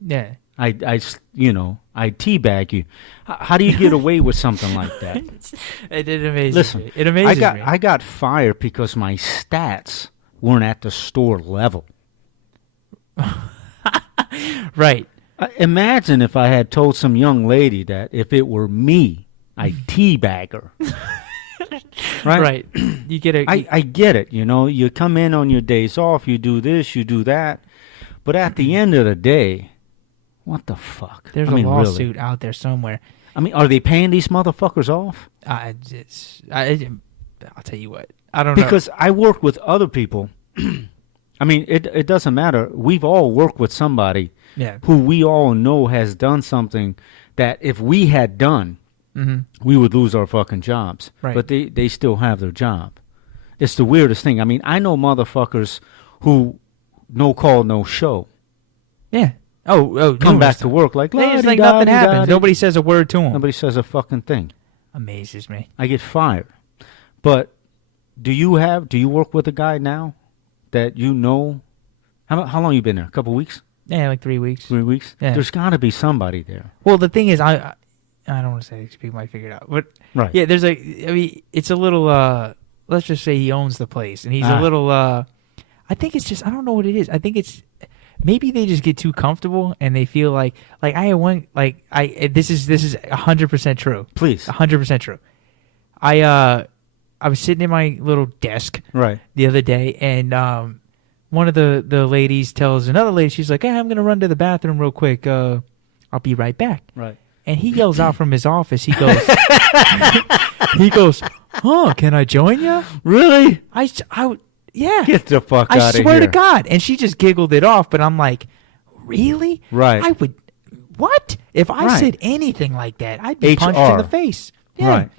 I'd teabag you. How do you get away with something like that? It amazes me. It amazes me. I got fired because my stats weren't at the store level. Right. Imagine if I had told some young lady that if it were me, I'd teabag her. Right. You get it. I get it. You come in on your days off, you do this, you do that. But at the end of the day, what the fuck? There's a lawsuit out there somewhere. I mean, are they paying these motherfuckers off? I'll tell you what. I don't know. Because I work with other people. I mean, it doesn't matter. We've all worked with somebody who we all know has done something that if we had done, we would lose our fucking jobs. Right. But they still have their job. It's the weirdest thing. I mean, I know motherfuckers who no call, no show. Yeah. Oh, come back to work like nothing happens. Nobody says a word to them. Nobody says a fucking thing. Amazes me. I get fired. But do you work with a guy now that you know? How long you been there? A couple weeks? Yeah, like 3 weeks. 3 weeks? Yeah. There's got to be somebody there. Well, the thing is, I don't want to say these people might figure it out, but right. Yeah, it's a little. Let's just say he owns the place, and he's a little. I think it's just I don't know what it is. I think it's maybe they just get too comfortable and they feel like I had one this is 100% true. Please, 100% true. I was sitting in my little desk the other day, and one of the ladies tells another lady, she's like, "Hey, I'm gonna run to the bathroom real quick. I'll be right back." Right. And he yells out from his office. He goes, "Oh, can I join you?" Really? Yeah. Get the fuck out of here. I swear to God. And she just giggled it off, but I'm like, really? Right. I would, what? If I said anything like that, I'd be punched in the face. Yeah. Right.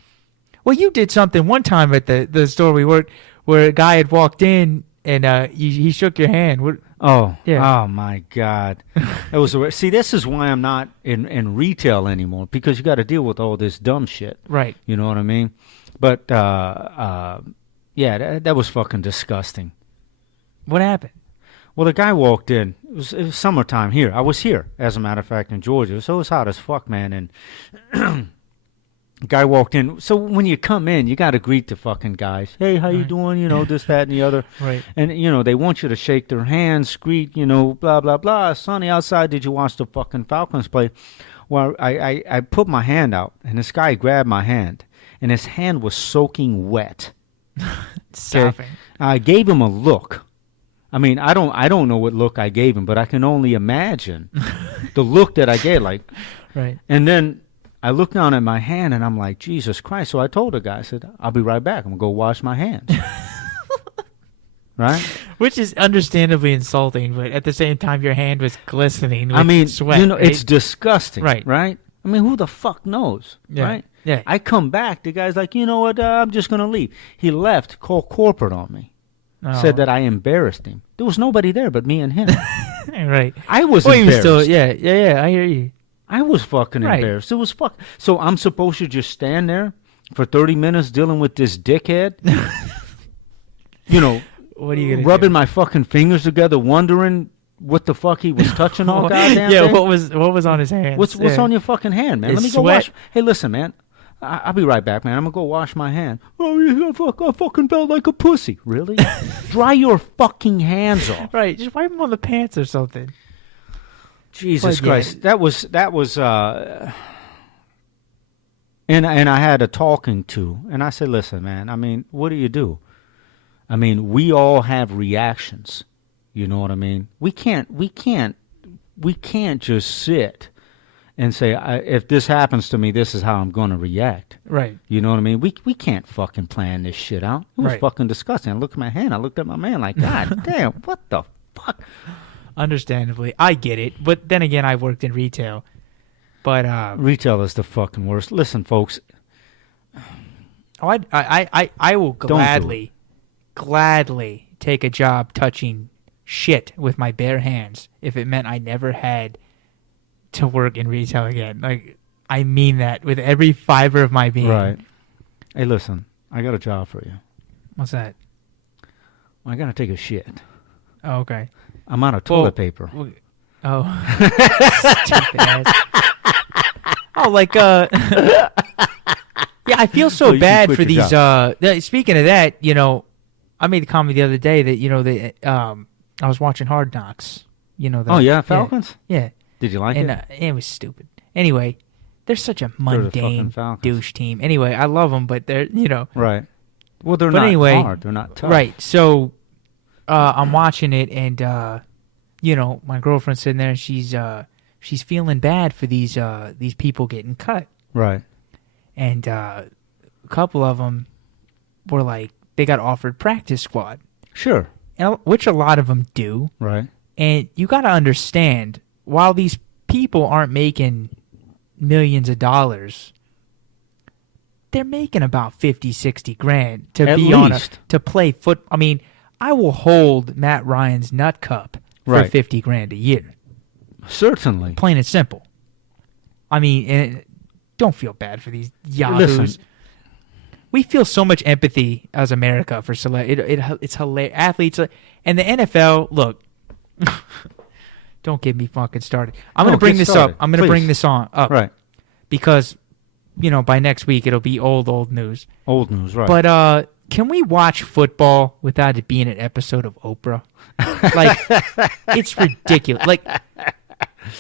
Well, you did something one time at the store we worked where a guy had walked in and he shook your hand. What? Oh, yeah. Oh my God. That was see, this is why I'm not in retail anymore, because you got to deal with all this dumb shit. Right. You know what I mean? But yeah, that was fucking disgusting. What happened? Well, the guy walked in. It was summertime here. I was here, as a matter of fact, in Georgia. So it was hot as fuck, man. And guy walked in. So when you come in, you got to greet the fucking guys. Hey, how you doing? You know, this, that, and the other. Right. And, you know, they want you to shake their hands, greet, you know, blah, blah, blah. Sunny outside. Did you watch the fucking Falcons play? Well, I put my hand out, and this guy grabbed my hand, and his hand was soaking wet. Okay? I gave him a look. I mean, I don't know what look I gave him, but I can only imagine the look that I gave. Like, right. And then I looked down at my hand, and I'm like, Jesus Christ. So I told the guy, I said, I'll be right back. I'm going to go wash my hands. Right? Which is understandably insulting, but at the same time, your hand was glistening with sweat. You know, right? it's disgusting. Right. Right? I mean, who the fuck knows? Yeah. Right? Yeah. I come back. The guy's like, you know what? I'm just going to leave. He left, called corporate on me. Said that I embarrassed him. There was nobody there but me and him. Right. I was embarrassed. Yeah, I hear you. I was fucking embarrassed. It was fuck. So I'm supposed to just stand there for 30 minutes dealing with this dickhead? You know, what are you gonna rubbing do? my fucking fingers together, wondering what the fuck he was touching all goddamn day? Yeah, what was on his hands? What's on your fucking hand, man? His Let me go sweat. wash. Hey, listen, man. I'll be right back, man. I'm going to go wash my hand. Oh, yeah, I fucking felt like a pussy. Really? Dry your fucking hands off. Right. Just wipe them on the pants or something. Jesus Christ. That was and I had a talking to. And I said, listen, man, I mean, what do you do? I mean, we all have reactions. You know what I mean? We can't just sit and say, if this happens to me, this is how I'm going to react. Right. You know what I mean? We can't fucking plan this shit out. It was fucking disgusting. I looked at my hand. I looked at my man like, God damn, what the fuck? Understandably. I get it. But then again, I worked in retail. But retail is the fucking worst. Listen, folks. Oh, I will gladly take a job touching shit with my bare hands if it meant I never had to work in retail again. Like, I mean that with every fiber of my being. Right. Hey, listen, I got a job for you. What's that? I got to take a shit. Oh, okay. I'm out of toilet paper. Oh. Stupid ass. Oh, like, yeah, I feel so bad for these, speaking of that, you know, I made the comment the other day that, you know, I was watching Hard Knocks. You know that. Oh, yeah, Falcons? Yeah. Did you like it? It was stupid. Anyway, they're such a mundane douche team. Anyway, I love them, but they're, you know. Right. Well, they're not hard. They're not tough. Right. So I'm watching it, and, you know, my girlfriend's sitting there, and she's feeling bad for these people getting cut. Right. And a couple of them were like, they got offered practice squad. Sure. Which a lot of them do. Right. And you got to understand, while these people aren't making millions of dollars, they're making about 50, 60 grand to At be least. to play foot. I mean, I will hold Matt Ryan's nut cup for 50 grand a year. Certainly. Plain and simple. I mean, don't feel bad for these yahoos. Listen. We feel so much empathy as America for it's hilarious. Athletes and the NFL. Look, don't get me fucking started. I'm going to bring this up. I'm going to bring this up. Right. Because, by next week it'll be old news. Old news, right. But can we watch football without it being an episode of Oprah? Like, it's ridiculous. Like,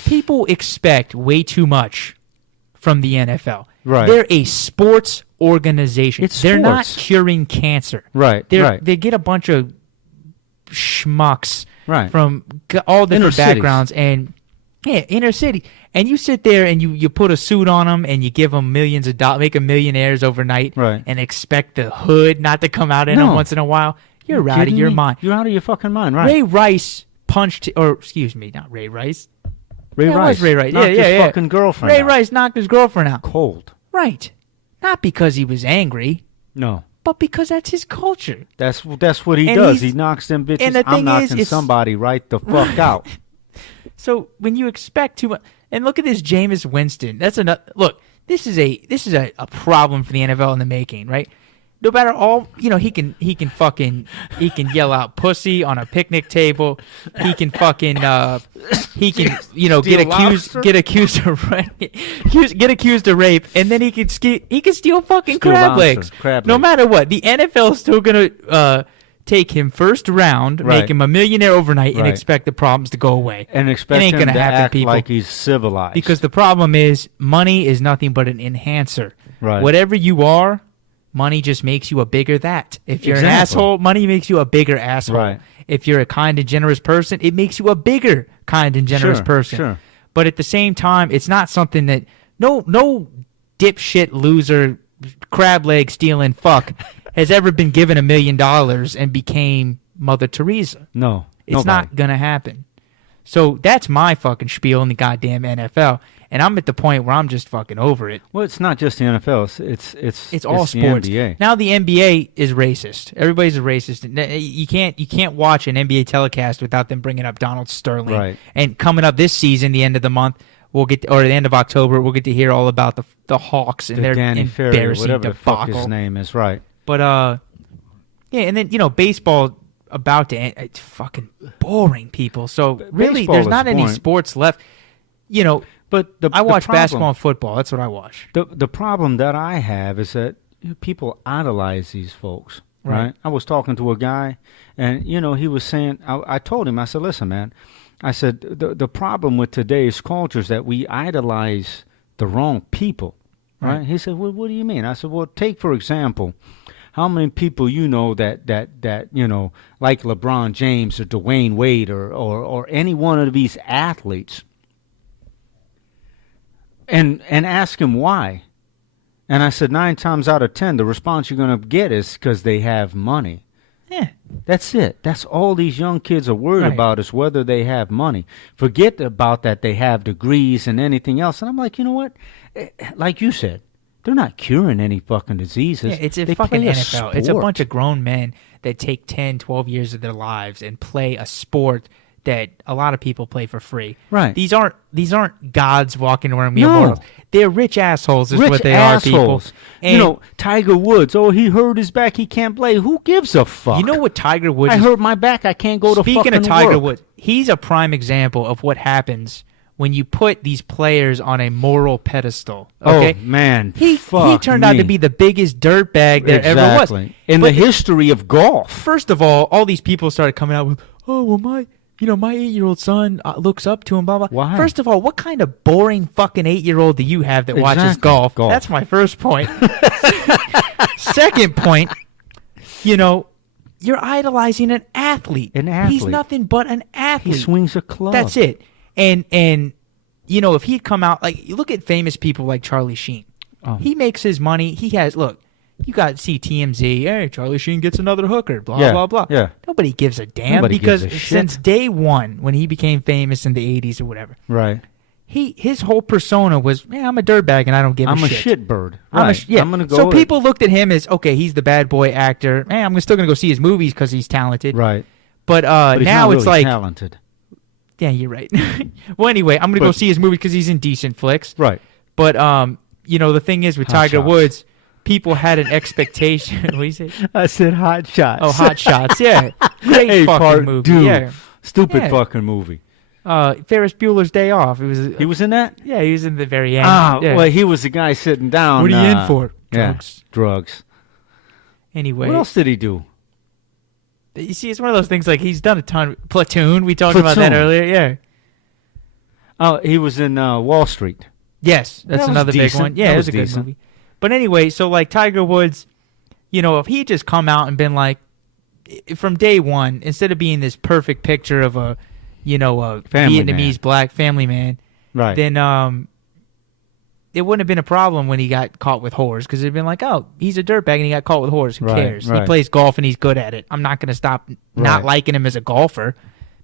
people expect way too much from the NFL. Right. They're a sports organization. They're not curing cancer. Right. They get a bunch of schmucks from all different backgrounds and inner city. And you sit there and you put a suit on them and you give them millions of dollars, make them millionaires overnight, and expect the hood not to come out in them once in a while. You're out of your mind. You're out of your fucking mind, right? Ray Rice punched, or excuse me, not Ray Rice. Ray Rice. Ray Rice. Knocked his fucking girlfriend Ray out. Rice knocked his girlfriend out. Cold. Right. Not because he was angry. No. But because that's his culture. That's what he does. He knocks them bitches. And the thing I'm knocking somebody right the fuck out. So when you expect too much, and look at this Jameis Winston. That's another look. This is a problem for the NFL in the making, right? No matter he can yell out pussy on a picnic table. He can fucking get accused of rape, and then he can steal fucking crab legs. No matter what, the NFL is still gonna take him first round, make him a millionaire overnight, and expect the problems to go away. And expect it ain't him gonna to happen, act people. like he's civilized. Because the problem is money is nothing but an enhancer. Right. Whatever you are, money just makes you a bigger that. If you're an asshole, money makes you a bigger asshole. Right. If you're a kind and generous person, it makes you a bigger kind and generous person. Sure. But at the same time, it's not something that no dipshit loser crab leg stealing fuck has ever been given $1 million and became Mother Teresa. No. It's not going to happen. So that's my fucking spiel in the goddamn NFL. And I'm at the point where I'm just fucking over it. Well, it's not just the NFL. It's all sports. The NBA. Now the NBA is racist. Everybody's a racist. You can't watch an NBA telecast without them bringing up Donald Sterling. Right. And coming up this season, the end of the month, or the end of October, we'll get to hear all about the Hawks and their Danny embarrassing Ferry, whatever debacle. the fuck his name is, right? But and then baseball about to end. It's fucking boring, people. So really, Baseball there's is not any boring. sports left. But I watch basketball and football. That's what I watch. The problem that I have is that people idolize these folks, right? I was talking to a guy, and he was saying, I told him, I said, listen, man, I said the problem with today's culture is that we idolize the wrong people, right? He said, well, what do you mean? I said, well, take for example, how many people that like LeBron James or Dwayne Wade or any one of these athletes. And ask him why. And I said 9 times out of 10, the response you're going to get is because they have money. Yeah. That's it. That's all these young kids are worried about is whether they have money. Forget about that they have degrees and anything else. And I'm like, you know what? Like you said, they're not curing any fucking diseases. Yeah, it's a they fucking play NFL. sport. It's a bunch of grown men that take 10, 12 years of their lives and play a sport that a lot of people play for free. Right. These aren't gods walking around immortals. They're rich assholes is what they are, people. And Tiger Woods, he hurt his back, he can't play. Who gives a fuck? You know what Tiger Woods I hurt my back, I can't go to fucking work. Speaking of Tiger Woods, he's a prime example of what happens when you put these players on a moral pedestal. Okay? Oh, man. He turned out to be the biggest dirtbag there ever was. In the history of golf. First of all these people started coming out with, my 8-year-old son looks up to him, blah, blah. Why? First of all, what kind of boring fucking 8-year-old do you have that watches golf? That's my first point. Second point, you're idolizing an athlete. He's nothing but an athlete. He swings a club. That's it. And if he'd come out, like, you look at famous people like Charlie Sheen. Oh. He makes his money. He has, look. You got to see TMZ. Hey, Charlie Sheen gets another hooker. Blah, blah, blah. Yeah. Nobody gives a damn because since day one, when he became famous in the 80s or whatever, right? His whole persona was, I'm a dirtbag and I don't give a shit. I'm a shit bird. Right. I'm gonna go. So people looked at him as, okay, he's the bad boy actor. I'm still gonna go see his movies because he's talented. Right. But he's now not it's really like talented. Yeah, you're right. Well, anyway, I'm gonna go see his movie because he's in decent flicks. Right. But the thing is with Hot Tiger Shots. Woods, people had an expectation. What do you say? I said Hot Shots. Oh, Hot Shots. Yeah, great Hey, fucking movie. dude. Yeah, Stupid Yeah. fucking movie. Ferris Bueller's Day Off. It was. He was in that? Yeah, he was in the very end. Ah, yeah. well, he was the guy sitting down. What are you in for? Yeah, Drugs. drugs. Anyway, What else did he do? you see, it's one of those things like he's done a ton. Platoon. We talked about that Platoon. earlier. Yeah. Oh, he was in Wall Street. Yes, That that's was another big decent. one. Yeah, That it was was a good decent. movie. But anyway, so like Tiger Woods, if he had just come out and been like, from day one, instead of being this perfect picture of a Family Vietnamese man. black family man, Right. then it wouldn't have been a problem when he got caught with whores, because it'd been like, oh, he's a dirtbag and he got caught with whores. Who Right, cares? right. He plays golf and he's good at it. I'm not going to stop not Right. liking him as a golfer.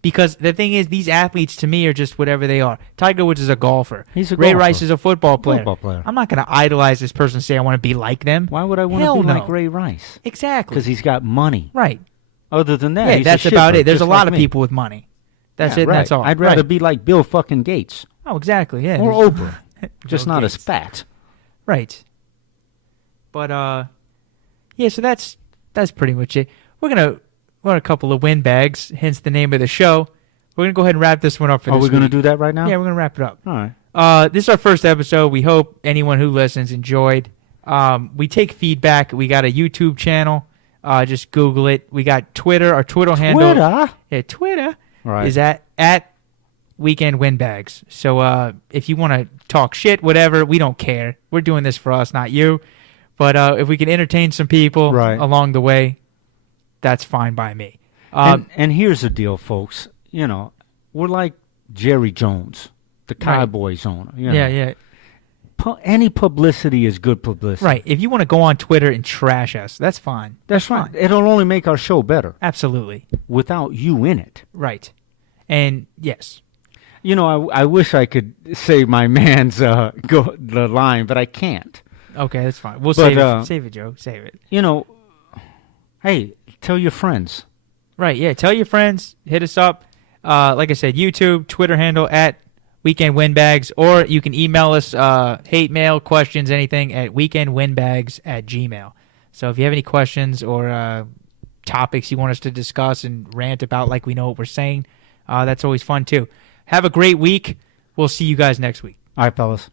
Because the thing is, these athletes to me are just whatever they are. Tiger Woods is a golfer. He's a Ray golfer. Rice is a football player. Football player. I'm not going to idolize this person and say I want to be like them. Why would I want to Hell be no. like Ray Rice? Exactly. Because he's got money. Right. Other than that, Yeah, he's that's a about shipper, it. There's a just lot like of me. people with money. That's Yeah, it. right. And that's all. I'd rather Right. be like Bill fucking Gates Oh, exactly. Yeah. or Oprah, just Bill not Gates. as fat. Right. But yeah. So that's pretty much it. We're gonna a couple of windbags, hence the name of the show. We're gonna go ahead and wrap this one up for Are this we going to week. do that right now? Yeah, we're gonna wrap it up. All right. This is our first episode. We hope anyone who listens enjoyed. We take feedback. We got a YouTube channel. Just Google it. We got Twitter. Our Twitter handle. Twitter Right. is at Weekend Windbags. So if you want to talk shit, whatever, we don't care. We're doing this for us, not you. But if we can entertain some people Right. along the way, that's fine by me. And here's the deal, folks. We're like Jerry Jones, the Right. Cowboys owner. you know. yeah. Any publicity is good publicity. Right. If you want to go on Twitter and trash us, that's fine. That's right. It'll only make our show better Absolutely. without you in it. Right. And yes. I wish I could say my man's the line, but I can't. Okay, that's fine. We'll But, save it. Save it, Joe. Save it. Hey, tell your friends. Right, yeah. Tell your friends. Hit us up. Like I said, YouTube, Twitter handle at Weekend Windbags, or you can email us hate mail, questions, anything at weekendwindbags@gmail.com. So if you have any questions or topics you want us to discuss and rant about like we know what we're saying, that's always fun too. Have a great week. We'll see you guys next week. All right, fellas.